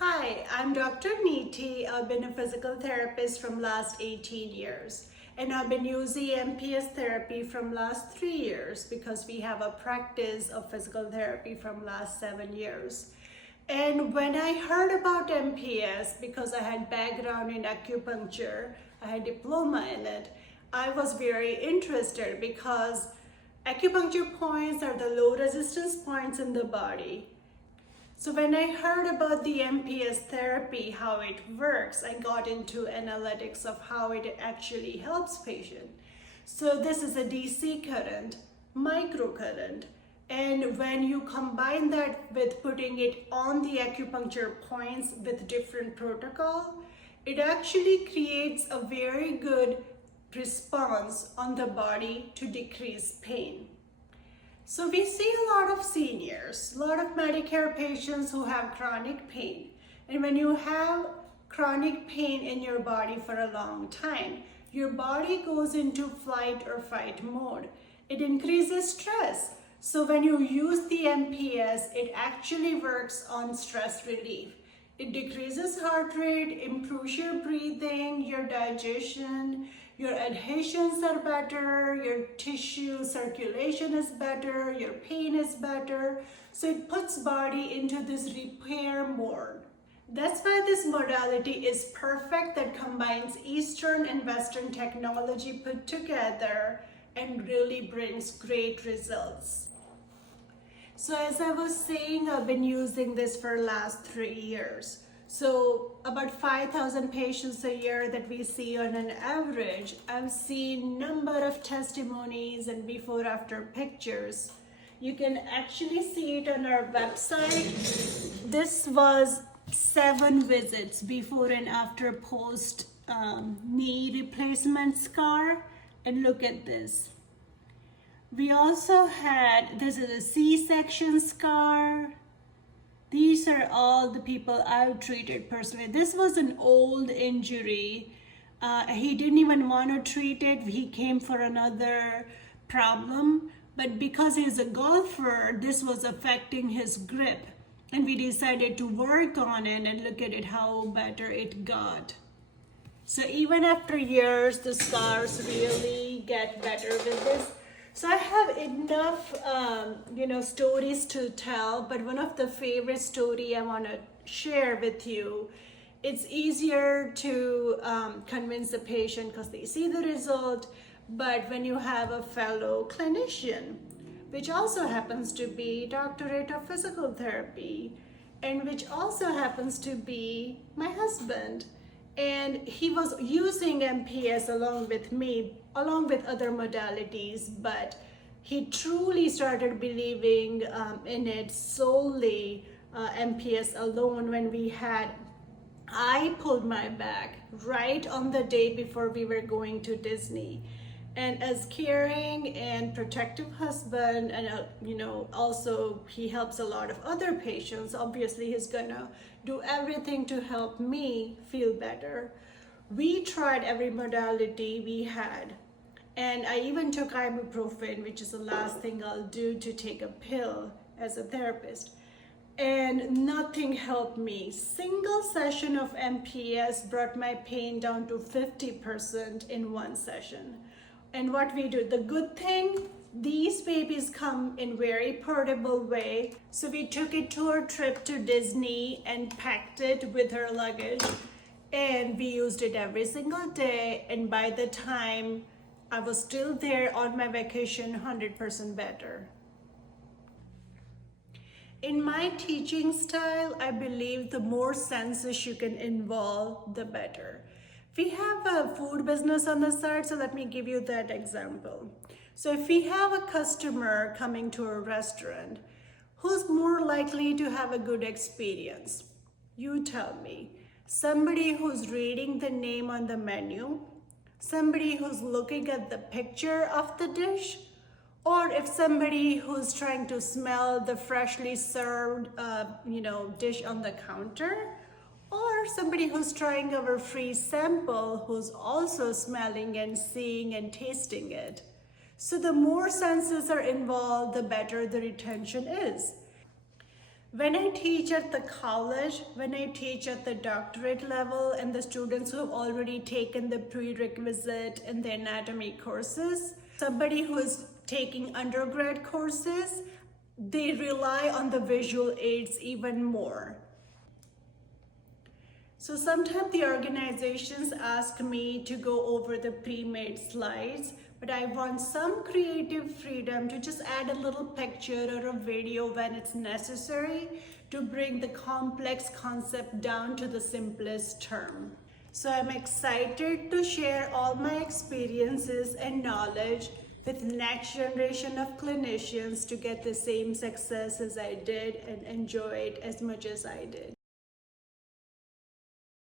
Hi, I'm Dr. Neeti. I've been a physical therapist from last 18 years. And I've been using MPS therapy from last 3 years because we have a practice of physical therapy from last 7 years. And when I heard about MPS, because I had background in acupuncture, I had diploma in it, I was very interested because acupuncture points are the low resistance points in the body. So when I heard about the MPS therapy, how it works, I got into analytics of how it actually helps patient. So this is a DC current, microcurrent, and when you combine that with putting it on the acupuncture points with different protocol, it actually creates a very good response on the body to decrease pain. So we see a lot of seniors, a lot of Medicare patients who have chronic pain. And when you have chronic pain in your body for a long time, your body goes into flight or fight mode. It increases stress. So when you use the MPS, it actually works on stress relief. It decreases heart rate, improves your breathing, your digestion, your adhesions are better, your tissue circulation is better, your pain is better. So it puts body into this repair mode. That's why this modality is perfect, that combines Eastern and Western technology put together and really brings great results. So as I was saying, I've been using this for last 3 years. So about 5,000 patients a year that we see on an average. I've seen number of testimonies and before after pictures. You can actually see it on our website. This was 7 visits before and after post knee replacement scar. And look at this. We also had, this is a C-section scar. These are all the people I've treated personally. This was an old injury. He didn't even want to treat it. He came for another problem. But because he's a golfer, this was affecting his grip. And we decided to work on it and look at it, how better it got. So even after years, the scars really get better with this. So I have enough, stories to tell, but one of the favorite story I want to share with you, it's easier to convince the patient because they see the result, but when you have a fellow clinician, which also happens to be doctorate of physical therapy, and which also happens to be my husband, and he was using MPS along with me, along with other modalities, but he truly started believing in it solely, MPS alone, when I pulled my back right on the day before we were going to Disney. And as caring and protective husband, and also he helps a lot of other patients, obviously he's gonna do everything to help me feel better. We tried every modality we had, and I even took ibuprofen, which is the last thing I'll do to take a pill as a therapist, and nothing helped me. Single session of MPS brought my pain down to 50% in one session. And what we do, the good thing, these babies come in very portable way. So we took it to our trip to Disney and packed it with her luggage. And we used it every single day. And by the time I was still there on my vacation, 100% better. In my teaching style, I believe the more senses you can involve, the better. We have a food business on the side, so let me give you that example. So if we have a customer coming to a restaurant, who's more likely to have a good experience? You tell me. Somebody who's reading the name on the menu, somebody who's looking at the picture of the dish, or if somebody who's trying to smell the freshly served dish on the counter, or somebody who's trying our free sample who's also smelling and seeing and tasting it. So the more senses are involved, the better the retention is. When I teach at the college, when I teach at the doctorate level, and the students who have already taken the prerequisite and the anatomy courses, somebody who is taking undergrad courses, they rely on the visual aids even more. So sometimes the organizations ask me to go over the pre-made slides, but I want some creative freedom to just add a little picture or a video when it's necessary to bring the complex concept down to the simplest term. So I'm excited to share all my experiences and knowledge with next generation of clinicians to get the same success as I did and enjoy it as much as I did.